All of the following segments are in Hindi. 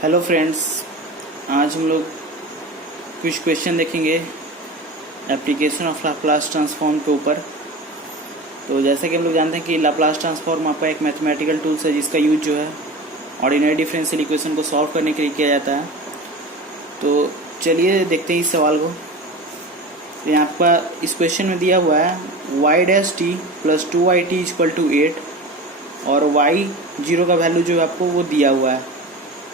हेलो फ्रेंड्स, आज हम लोग कुछ क्वेश्चन देखेंगे एप्लीकेशन ऑफ लाप्लास ट्रांसफॉर्म के ऊपर। तो जैसे कि हम लोग जानते हैं कि लाप्लास ट्रांसफॉर्म आपका एक मैथमेटिकल टूल्स है जिसका यूज जो है ऑर्डिनरी डिफरेंशियल इक्वेशन को सॉल्व करने के लिए किया जाता है। तो चलिए देखते हैं इस सवाल को। तो यहाँ आपका इस क्वेश्चन में दिया हुआ है y dash T plus 2yt equal to 8 और y जीरो का वैल्यू जो है आपको वो दिया हुआ है।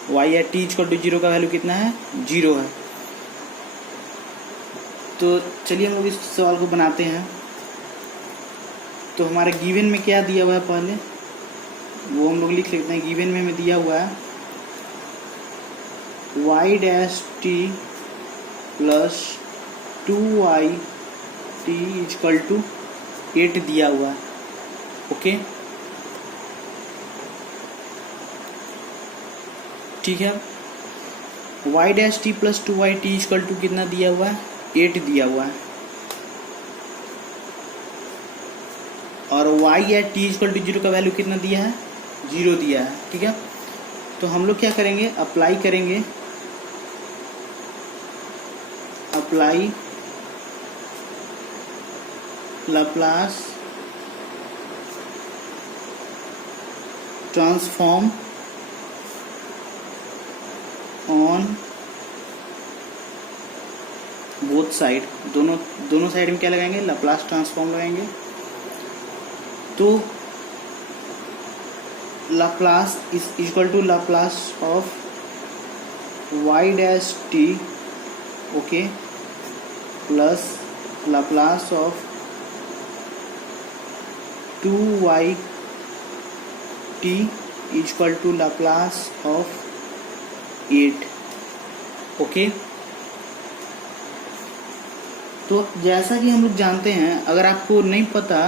y at t equal to zero का वैल्यू कितना है? 0 है। तो चलिए हम लोग इस सवाल को बनाते हैं। तो हमारे गिवन में क्या दिया हुआ है पहले वो हम लोग लिख लेते हैं। गिवन में हमें दिया हुआ है y dash T plus 2yt equal to 8 दिया हुआ है। ओके, ठीक है। y dash T plus 2yt equal to कितना दिया हुआ है? 8 दिया हुआ है। और y at t equal to 0 का वैल्यू कितना दिया है? 0 दिया है। ठीक है, तो हम लोग क्या करेंगे? अप्लाई करेंगे, apply Laplace transform on both side. दोनों साइड में क्या लगाएंगे? लाप्लास ट्रांसफॉर्म लगाएंगे। तो Laplace is equal to Laplace of y dash t, okay, plus Laplace of 2yt equal to Laplace of 8। Okay, तो जैसा कि हम लोग जानते हैं, अगर आपको नहीं पता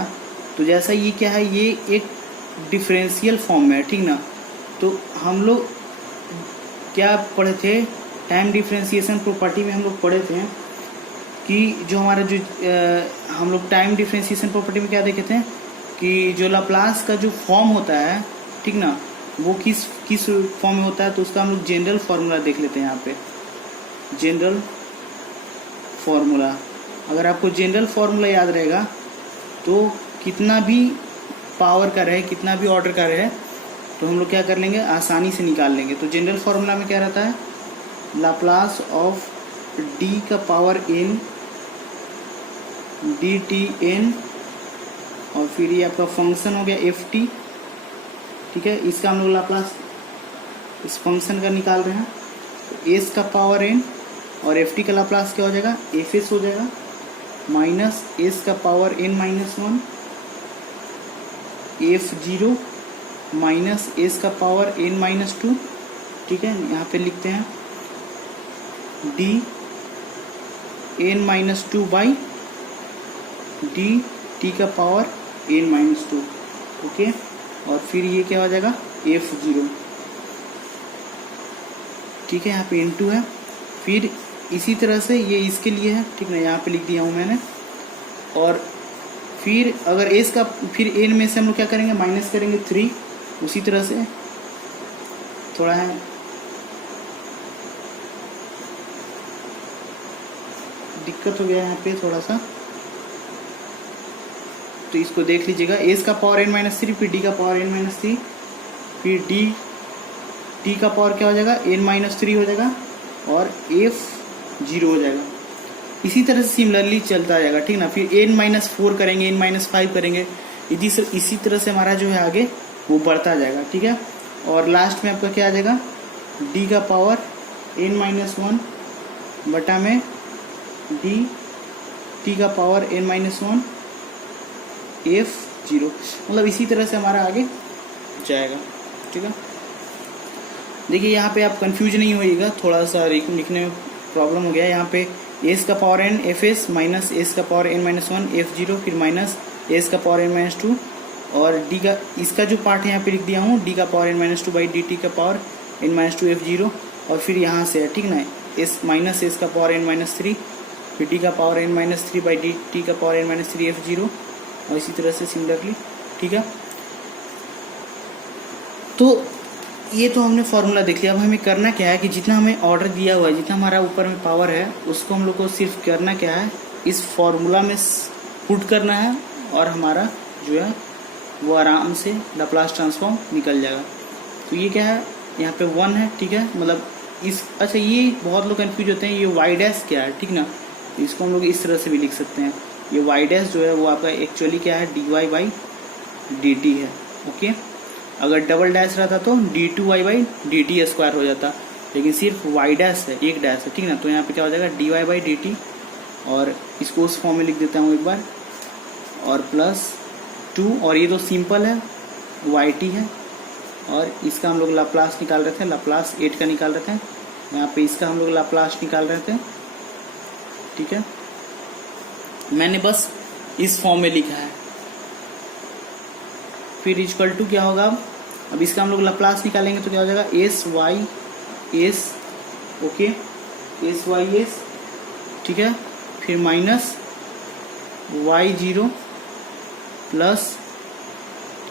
तो जैसा ये क्या है, ये एक डिफरेंशियल फॉर्म में है, ठीक ना। तो हम लोग क्या पढ़े थे? टाइम डिफरेंशिएशन प्रॉपर्टी में हम लोग पढ़े थे कि जो हमारा हम लोग टाइम डिफरेंशिएशन प्रॉपर्टी में क्या देखे थे कि जो लाप्लास का जो फॉर्म होता है, ठीक ना, वो किस फॉर्म में होता है। तो उसका हम लोग जनरल फार्मूला देख लेते हैं। यहाँ पे जनरल फार्मूला, अगर आपको जनरल फार्मूला याद रहेगा तो कितना भी पावर का रहे, कितना भी ऑर्डर का रहे, तो हम लोग क्या कर लेंगे? आसानी से निकाल लेंगे। तो जनरल फार्मूला में क्या रहता है? लाप्लास ऑफ डी का power n d t n, और फिर ये आपका फंक्शन हो गया एफ टी। ठीक है, इसका हम लोग लाप्लास इस फंक्शन का निकाल रहे हैं। तो एस का पावर n और एफ टी का लाप्लास क्या हो जाएगा? एफ एस हो जाएगा, माइनस एस का power n minus 1 F zero minus S का पावर n माइनस 2। ठीक है, यहाँ पे लिखते हैं D n minus 2 by D T का पावर n माइनस 2। ओके, और फिर ये क्या हो जाएगा? F zero. ठीक है, यहाँ पे n2 है। फिर इसी तरह से ये इसके लिए है, ठीक ना, यहाँ पे लिख दिया हूँ मैंने। और फिर अगर एस का, फिर n में से हम लोग क्या करेंगे? माइनस करेंगे 3। उसी तरह से थोड़ा है दिक्कत हो गया यहाँ पे थोड़ा सा, तो इसको देख लीजिएगा। एस का पावर n माइनस 3, फिर डी का पावर n माइनस 3, फिर टी का पावर क्या हो जाएगा? n माइनस 3 हो जाएगा, और एफ जीरो हो जाएगा। इसी तरह से सिमिलरली चलता जाएगा, ठीक ना। फिर n माइनस 4 करेंगे, n माइनस 5 करेंगे, इसी तरह से हमारा जो है आगे वो बढ़ता जाएगा। ठीक है, और लास्ट में आपका क्या आ जाएगा? डी का पावर n माइनस 1 बटा में डी टी का power n minus 1 F zero. मतलब इसी तरह से हमारा आगे जाएगा। ठीक है, देखिए यहाँ पे आप कंफ्यूज नहीं होइएगा, थोड़ा सा लिखने में प्रॉब्लम हो गया। यहाँ पे एस का power n F S minus S का power n minus 1 F zero, फिर माइनस एस का पावर n माइनस 2, और डी का, इसका जो पार्ट है यहाँ पे लिख दिया हूँ, डी का power n minus 2 by D T का power n minus 2 F zero, और फिर यहाँ से है, ठीक ना, एस माइनस एस का पावर n माइनस 3, फिर डी का power n minus 3 by D T का power n minus 3 F zero, और इसी तरह से सिमिलरली। ठीक है, तो ये तो हमने फॉर्मूला देख लिया। अब हमें करना क्या है कि जितना हमें ऑर्डर दिया हुआ है, जितना हमारा ऊपर में पावर है, उसको हम लोग को सिर्फ करना क्या है, इस फॉर्मूला में पुट करना है और हमारा जो है वो आराम से लाप्लास ट्रांसफॉर्म निकल जाएगा। तो ये क्या है, यहाँ पे 1 है, ठीक है, मतलब इस, अच्छा ये बहुत लोग कंफ्यूज होते हैं, ये वाई डैश क्या है, ठीक ना, तो इसको हम लोग इस तरह से भी लिख सकते हैं। ये वाई डैश जो है वो आपका एक्चुअली क्या है, dy/dt है। ओके, अगर डबल डैश रहता तो d2y/dt स्क्वायर हो जाता, लेकिन सिर्फ वाई डैश है, एक डैश है, ठीक ना, तो यहाँ पे क्या हो जाएगा dy/dt, और इसको उस फॉर्म में लिख देता हूँ एक बार, और +2, और ये तो सिंपल है, yt है, और इसका हम लोग लाप्लास निकाल रहे थे, लाप्लास 8 का निकाल रहे थे, यहाँ पे इसका हम लोग लाप्लास निकाल रहे थे, ठीक है। मैंने बस इस फॉर्म में लिखा है। फिर इक्वल टू क्या होगा, अब इसका हम लोग लाप्लास निकालेंगे तो क्या हो जाएगा, s ओके, s, ठीक है, फिर माइनस y0 प्लस,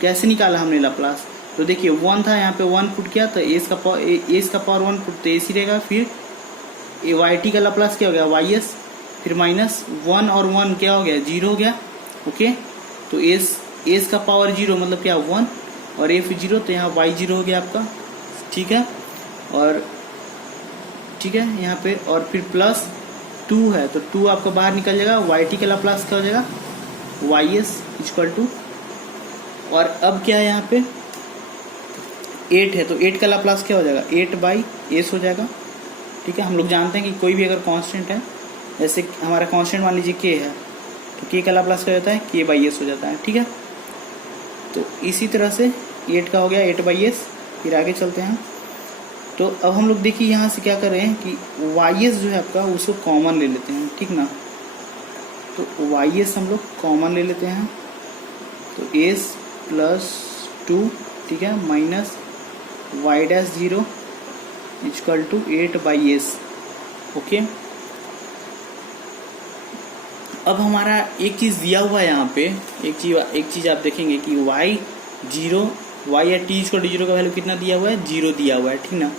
कैसे निकाला हमने लाप्लास, तो देखिए 1 था, यहाँ पे 1 पुट किया तो एस का पावर 1 पुट तो एस ही रहेगा, फिर yt का लाप्लास क्या हो गया ys, फिर माइनस 1 और 1 क्या हो गया 0 हो गया, ओके, तो एस का पावर 0 मतलब क्या 1 और f 0, तो यहाँ y0 हो गया आपका, ठीक है, और ठीक है यहाँ पे, और फिर +2 है तो 2 आपका बाहर निकल जाएगा, yt का लाप्लास क्या हो जाएगा ys इक्वल टू, और अब क्या है यहाँ पे 8 है तो 8 का लाप्लास क्या हो जाएगा 8/s हो जाएगा, ठीक है। हम लोग जानते हैं कि कोई भी अगर कांस्टेंट है, जैसे हमारा कांस्टेंट मान लीजिए k है, तो k का लाप्लास क्या होता है k/s हो जाता है, ठीक है। तो इसी तरह से 8 का हो गया 8/s। फिर आगे चलते हैं, तो अब हम लोग देखिए यहाँ से क्या कर रहे हैं कि ys जो है आपका उसको कॉमन ले लेते हैं, ठीक ना, तो ys हम लोग कॉमन ले लेते हैं, तो s +2, ठीक है, minus y0 equal to 8/s, okay. अब हमारा एक चीज़ दिया हुआ है यहाँ पे, एक चीज़ आप देखेंगे कि y0 y या t इक्वल टू 0 का वैल्यू कितना दिया हुआ है 0 दिया हुआ है, ठीक ना,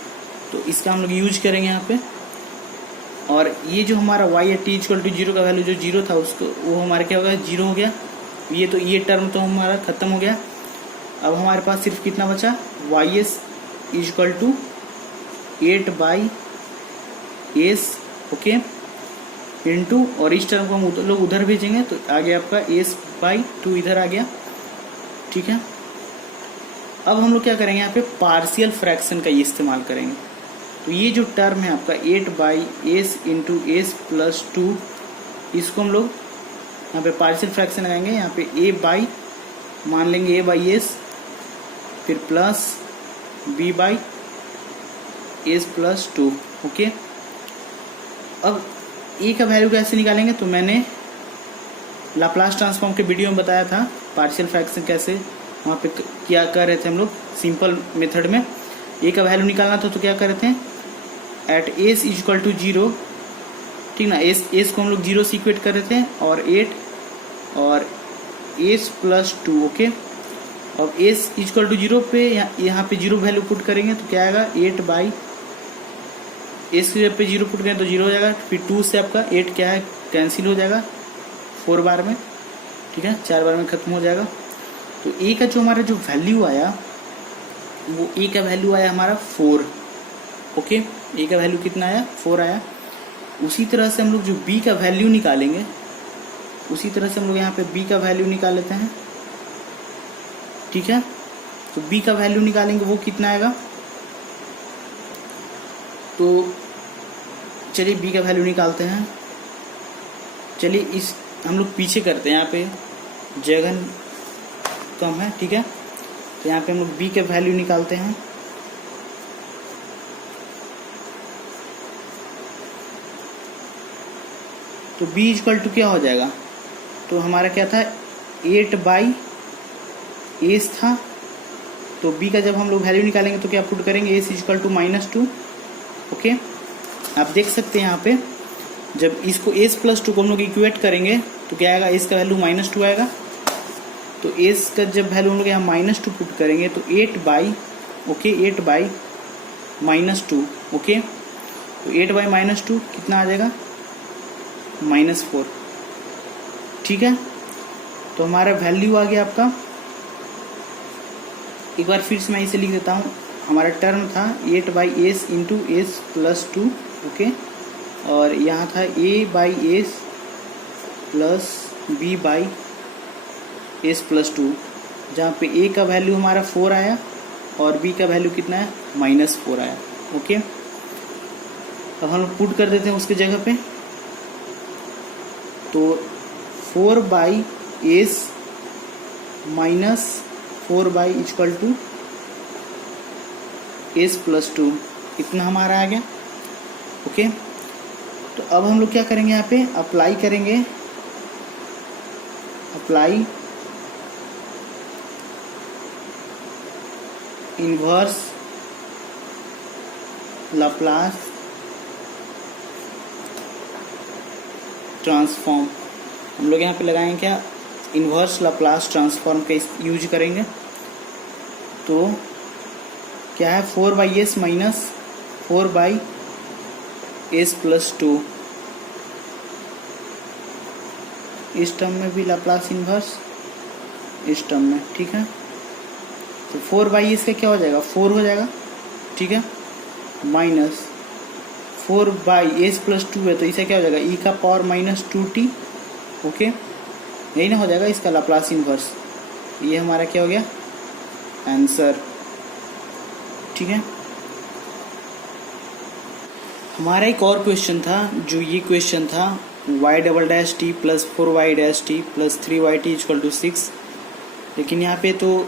तो इसका हम लोग यूज करेंगे यहाँ पे, और ये जो हमारा y या t इक्वल टू 0 का वैल्यू जो 0 था उसको वो हमारा क्या होगा 0 हो गया, ये टर्म तो हमारा खत्म हो गया। अब हमारे पास सिर्फ कितना बचा ys equal to 8/s, okay, into, और इस टर्म को हम लोग उधर भेजेंगे तो आ गया आपका s/2 इधर आ गया, ठीक है। अब हम लोग क्या करेंगे यहाँ पे पार्शियल फ्रैक्शन का ये इस्तेमाल करेंगे, तो ये जो टर्म है आपका 8/s इंटू s +2, इसको हम लोग यहाँ पे पार्शियल फ्रैक्शन लगाएंगे, यहाँ पे मान लेंगे a/s, फिर प्लस b/s +2, ओके। अब a का वैल्यू कैसे निकालेंगे, तो मैंने लाप्लास ट्रांसफॉर्म के वीडियो में बताया था पार्शियल फ्रैक्शन कैसे, वहाँ पे क्या कर रहे थे हम लोग सिंपल मेथड में a का वैल्यू निकालना था, तो क्या कर रहे थे एट s इक्वल टू 0, ठीक ना, s को हम लोग 0 से इक्वेट कर रहे थे, और 8 और s +2, ओके। अब s इक्वल टू 0 पे यहाँ पे 0 वैल्यू पुट करेंगे तो क्या आएगा 8/s के पे 0 पुट करें तो 0 हो जाएगा, फिर 2 से आपका 8 क्या है कैंसिल हो जाएगा 4 बार में, ठीक है, 4 बार में खत्म हो जाएगा। तो a का जो हमारा जो वैल्यू आया वो a का वैल्यू आया हमारा 4, ओके, a का वैल्यू कितना आया 4 आया। उसी तरह से हम लोग जो b का वैल्यू निकालेंगे, उसी तरह से हम लोग यहाँ पे b का वैल्यू निकाल लेते हैं, ठीक है। तो b का वैल्यू निकालेंगे वो कितना आएगा, तो चलिए b का वैल्यू निकालते हैं। चलिए इस हम लोग पीछे करते हैं, यहाँ पे जगह कम है, ठीक है, तो यहाँ पे हम लोग b के वैल्यू निकालते हैं। तो b इक्वल टू क्या हो जाएगा, तो हमारा क्या था 8/s था, तो b का जब हम लोग वैल्यू निकालेंगे तो क्या पुट करेंगे s इक्वल टू -2, ओके। आप देख सकते हैं यहाँ पे जब इसको s +2 को हम लोग इक्वेट करेंगे तो क्या आएगा, s का वैल्यू -2 आएगा, तो s का जब वैल्यू हम लोग यहाँ -2 पुट करेंगे तो 8/s ओके, 8/-2, ओके। तो 8/-2 कितना आ जाएगा, -4, ठीक है। तो हमारा वैल्यू आ गया आपका, एक बार फिर से मैं इसे लिख देता हूँ। हमारा टर्म था 8/s into s plus 2, okay, और यहाँ था a/s प्लस b/s प्लस 2, जहाँ पे a का वैल्यू हमारा 4 आया और b का वैल्यू कितना है, -4 आया, ओके। अब हम लोग पुट कर देते हैं उसके जगह पे। तो 4/s माइनस 4/s प्लस 2, इतना हमारा आ गया, ओके। तो अब हम लोग क्या करेंगे, यहाँ पे अप्लाई करेंगे, अप्लाई इनवर्स लाप्लास ट्रांसफॉर्म। हम लोग यहाँ पे लगाएंगे क्या, इनवर्स लाप्लास ट्रांसफॉर्म का यूज करेंगे। तो क्या है, 4/s माइनस 4/s प्लस 2, इस टर्म में भी लाप्लास इनवर्स, इस टर्म में, ठीक है। तो 4/s का क्या हो जाएगा, 4 हो जाएगा, ठीक है, माइनस 4/s प्लस 2 है तो इसे क्या हो जाएगा, e का पावर -2t, ओके, यही ना हो जाएगा इसका लाप्लास इनवर्स। ये हमारा क्या हो गया, आंसर, ठीक है। हमारा एक और क्वेश्चन था, जो ये क्वेश्चन था y"t plus 4y' plus 3y t = 6, लेकिन यहाँ पे तो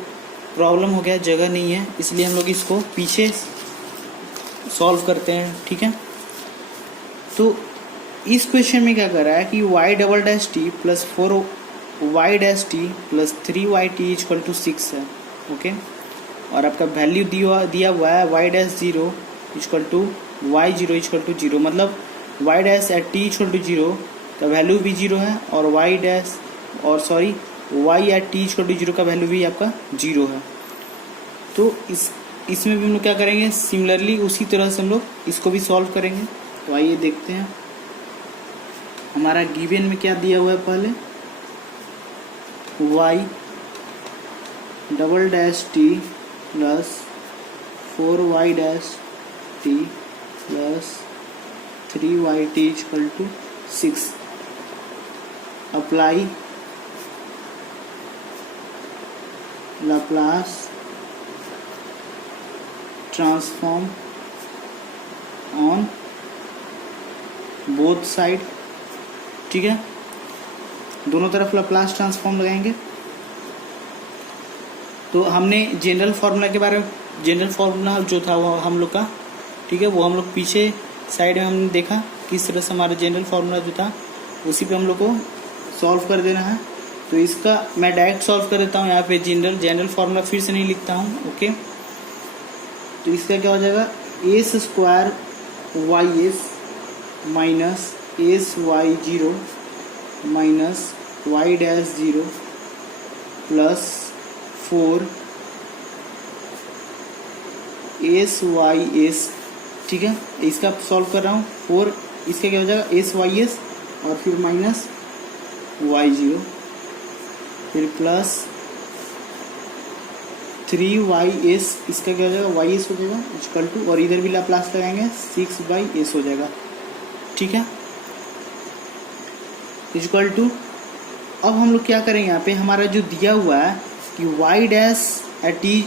प्रॉब्लम हो गया, जगह नहीं है, इसलिए हम लोग इसको पीछे सॉल्व करते हैं, ठीक है। तो इस क्वेश्चन में क्या कर रहा है कि y"t plus 4y' plus 3y t = 6 है, ओके, और आपका वैल्यू दिया हुआ है y'0 = y0 = 0, मतलब y' at t = 0 का वैल्यू भी 0 है, और y' y at t = 0 का वैल्यू भी आपका 0 है। तो इसमें भी हम लोग क्या करेंगे, सिमिलरली उसी तरह से हम लोग इसको भी सॉल्व करेंगे। तो आइए देखते हैं, हमारा गिवन में क्या दिया हुआ है, पहले y"t plus 4y' plus 3y t = 6, apply Laplace transform on both side, ठीक है, दोनों तरफ लाप्लास ट्रांसफॉर्म लगाएंगे। तो हमने जनरल फार्मूला के बारे में, जनरल फार्मूला जो था वो हम लोग का, ठीक है, वो हम लोग पीछे साइड में हमने देखा किस तरह से हमारा जनरल फार्मूला जो था उसी पे हम लोग को सॉल्व कर देना है। तो इसका मैं डायरेक्ट सॉल्व कर देता हूँ, यहाँ पे जनरल फार्मूला फिर से नहीं लिखता हूँ, ओके। तो इसका क्या हो जाएगा, a² y(s) minus sy0 minus y'0 plus 4 sy(s), ठीक है, इसका सॉल्व कर रहा हूँ। 4 इसका क्या हो जाएगा, sy(s) और फिर माइनस y0, फिर प्लस 3y(s), इसका क्या हो जाएगा, y(s) हो जाएगा इक्वल टू, और इधर भी लाप्लास लगाएंगे 6/s हो जाएगा, ठीक है, इक्वल टू। अब हम लोग क्या करेंगे, यहाँ पे हमारा जो दिया हुआ है कि y' at t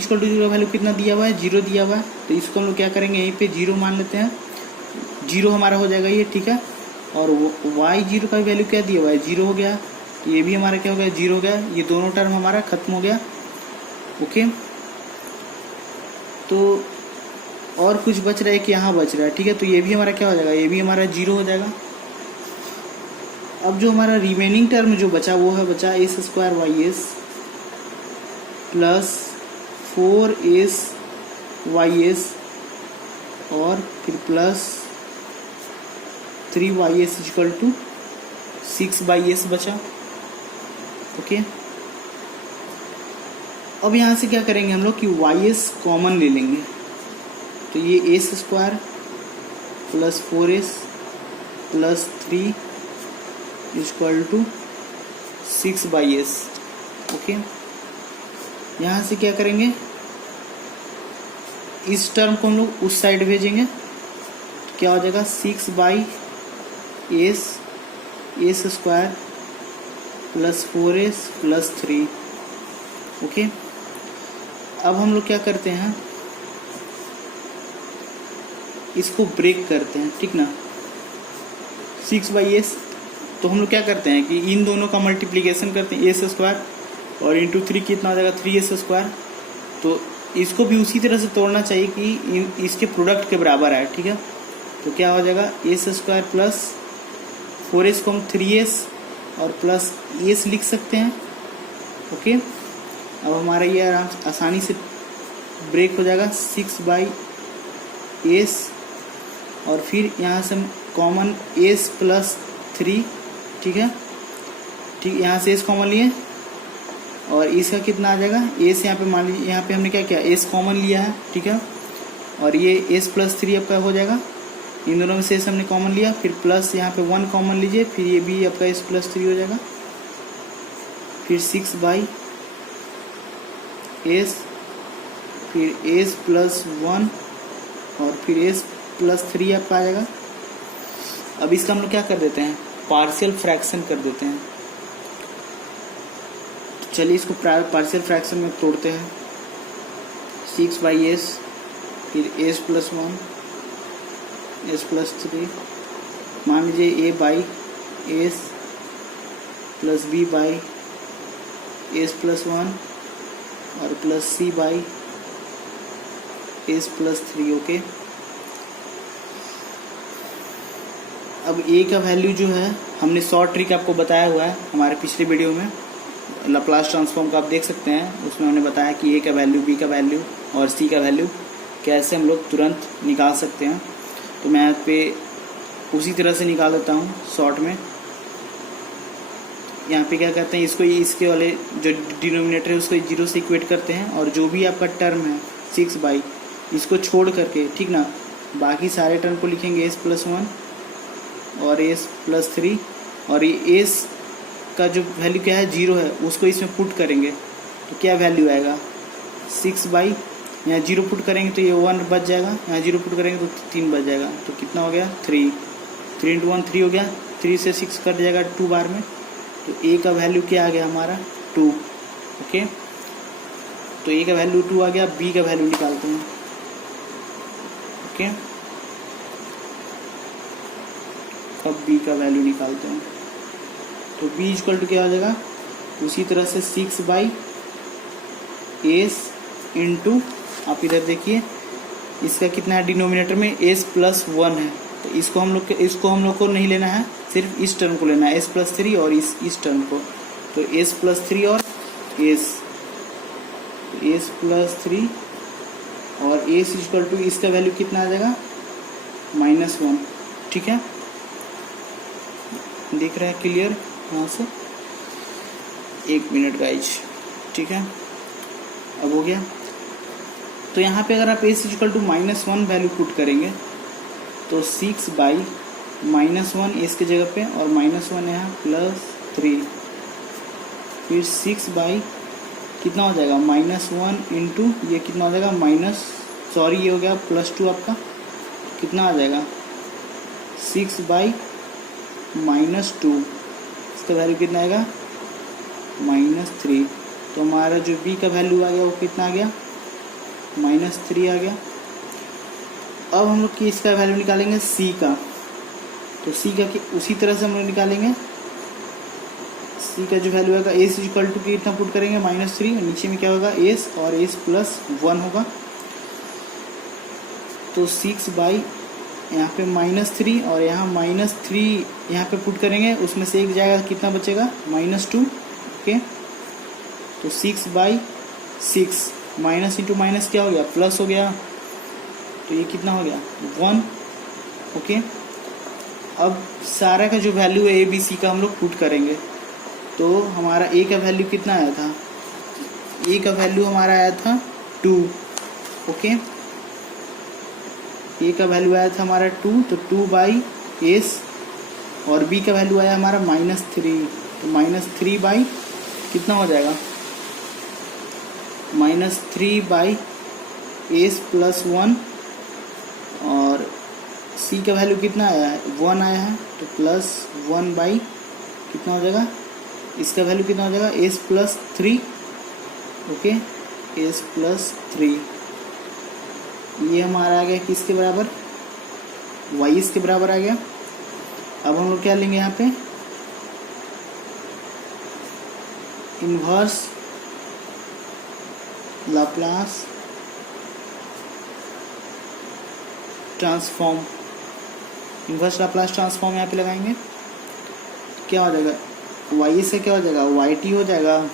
= 0 वैल्यू कितना दिया हुआ है, 0 दिया हुआ है, तो इसको हम लोग क्या करेंगे, यहीं पे 0 मान लेते हैं, 0 हमारा हो जाएगा ये, ठीक है। और y0 का वैल्यू क्या दिया हुआ है, 0 हो गया, तो ये भी हमारा क्या हो गया, 0 हो गया, ये दोनों टर्म हमारा खत्म हो गया, ओके। तो और कुछ बच रहा है कि यहाँ बच रहा है, ठीक है, तो ये भी हमारा क्या हो जाएगा, ये भी हमारा 0 हो जाएगा। अब जो हमारा रिमेनिंग टर्म जो बचा वो है बचा s² y(s) plus 4s y(s) और फिर प्लस 3y(s) = 6/s बचा, ओके। अब यहाँ से क्या करेंगे हम लोग कि वाई एस कॉमन ले लेंगे, तो ये s square plus 4s plus 3 equal to 6/s। Okay, यहाँ से क्या करेंगे, इस टर्म को हम लोग उस साइड भेजेंगे, तो क्या हो जाएगा 6/s square plus 4s plus 3। Okay, अब हम लोग क्या करते हैं, इसको ब्रेक करते हैं, ठीक ना। 6/s, तो हम लोग क्या करते हैं कि इन दोनों का मल्टीप्लिकेशन करते हैं, एस स्क्वायर और इंटू 3 कितना हो जाएगा 3s स्क्वायर। तो इसको भी उसी तरह से तोड़ना चाहिए कि इसके प्रोडक्ट के बराबर है, ठीक है। तो क्या हो जाएगा एस स्क्वायर प्लस 4s को हम 3s और प्लस s लिख सकते हैं। ओके, अब हमारा ये आसानी से ब्रेक हो जाएगा 6/s और फिर यहाँ से हम कॉमन s प्लस 3, ठीक है, ठीक, यहाँ से s कॉमन लिए और इसका कितना आ जाएगा s, यहाँ पे मान लीजिए यहाँ पे हमने क्या किया s कॉमन लिया है, ठीक है, और ये s प्लस 3 आपका हो जाएगा, इन दोनों में से s हमने कॉमन लिया, फिर प्लस यहाँ पे 1 कॉमन लीजिए, फिर ये भी आपका s प्लस 3 हो जाएगा, फिर 6/s, फिर s प्लस 1 और फिर s प्लस 3 आपका आ जाएगा। अब इसका हम लोग क्या कर देते हैं, पार्शियल फ्रैक्शन कर देते हैं। तो चलिए इसको पार्शियल फ्रैक्शन में तोड़ते हैं। 6/s, फिर s प्लस 1, s प्लस 3, मान लीजिए a/s प्लस b/s प्लस 1 और प्लस c/s प्लस 3। ओके, अब a का वैल्यू जो है हमने शॉर्ट ट्रिक आपको बताया हुआ है हमारे पिछले वीडियो में, लाप्लास ट्रांसफॉर्म का आप देख सकते हैं, उसमें हमने बताया कि a का वैल्यू, b का वैल्यू और c का वैल्यू कैसे हम लोग तुरंत निकाल सकते हैं। तो मैं यहाँ पे उसी तरह से निकाल देता हूँ शॉर्ट में। यहाँ पे क्या करते हैं, इसको इसके वाले जो डिनोमिनेटर है उसको 0 से इक्वेट करते हैं और जो भी आपका टर्म है 6/, इसको छोड़ करके, ठीक ना, बाकी सारे टर्म को लिखेंगे s प्लस 1 और s प्लस 3 और ये s का जो वैल्यू क्या है 0 है उसको इसमें पुट करेंगे, तो क्या वैल्यू आएगा 6/, यहाँ 0 पुट करेंगे तो ये 1 बच जाएगा, यहाँ 0 पुट करेंगे तो 3 बच जाएगा, तो कितना हो गया 3 इंटू 1 3 हो गया, 3 से 6 कट जाएगा 2 बार में, तो a का वैल्यू क्या आ गया हमारा 2। ओके, तो a का वैल्यू 2 आ गया, b का वैल्यू निकालते हैं। ओके, अब b का वैल्यू निकालते हैं, तो b इक्वल टू क्या हो जाएगा, उसी तरह से 6/s इंटू, आप इधर देखिए इसका कितना है डिनोमिनेटर में s प्लस 1 है, तो इसको हम लोग को नहीं लेना है, सिर्फ इस टर्म को लेना है s प्लस 3 और इस टर्म को, तो s प्लस 3 और s प्लस 3 और s इक्वल टू इसका वैल्यू कितना आ जाएगा -1। ठीक है, दिख रहा है क्लियर यहाँ से, 1 मिनट गाइज। ठीक है, अब हो गया। तो यहाँ पे अगर आप s equal to -1 value put करेंगे तो 6/-1 s के जगह पे और -1 यहाँ +3, फिर 6/ कितना हो जाएगा -1 इंटू ये कितना हो जाएगा ये हो गया +2 आपका, कितना आ जाएगा 6/-2, इसका वैल्यू कितना आएगा -3। तो हमारा जो b का वैल्यू आ गया वो कितना आ गया -3 आ गया। अब हम लोग इसका वैल्यू निकालेंगे c का, तो c का उसी तरह से हम लोग निकालेंगे। c का जो वैल्यू आएगा s इक्वल टू कितना पुट करेंगे -3, नीचे में क्या होगा s और s प्लस 1 होगा, तो 6/, यहाँ पे -3 और यहाँ -3 यहाँ पे पुट करेंगे, उसमें से एक जाएगा, कितना बचेगा -2। ओके, तो 6/6 माइनस इंटू माइनस क्या हो गया प्लस हो गया, तो ये कितना हो गया 1। ओके, अब सारा का जो वैल्यू है a b c का हम लोग पुट करेंगे, तो हमारा a का वैल्यू कितना आया था ए का वैल्यू हमारा आया था 2, ओके। ए का वैल्यू आया था हमारा 2, तो 2/s, और बी का वैल्यू आया हमारा -3, तो -3 बाई कितना हो जाएगा, -3/s + 1, और सी का वैल्यू कितना आया है, 1 आया है, तो +1 बाई कितना हो जाएगा, इसका वैल्यू कितना हो जाएगा, s + 3, ओके, s + 3। ये हमारा आ गया किसके बराबर, y के बराबर आ गया। अब हम लोग क्या लेंगे यहाँ पे, inverse Laplace transform, inverse Laplace transform यहाँ पे लगाएंगे। क्या हो जाएगा, y से क्या हो जाएगा, yt हो जाएगा,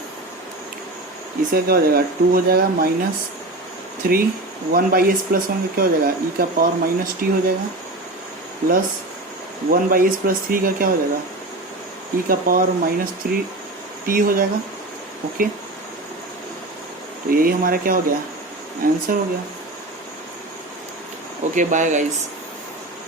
इसका क्या हो जाएगा 2 हो जाएगा, -3, 1/s + 1 का क्या हो जाएगा, e का पावर -t हो जाएगा, प्लस 1/s + 3 का क्या हो जाएगा, e का पावर -3t हो जाएगा, ओके। तो यही हमारा क्या हो गया, आंसर हो गया। Okay, bye guys.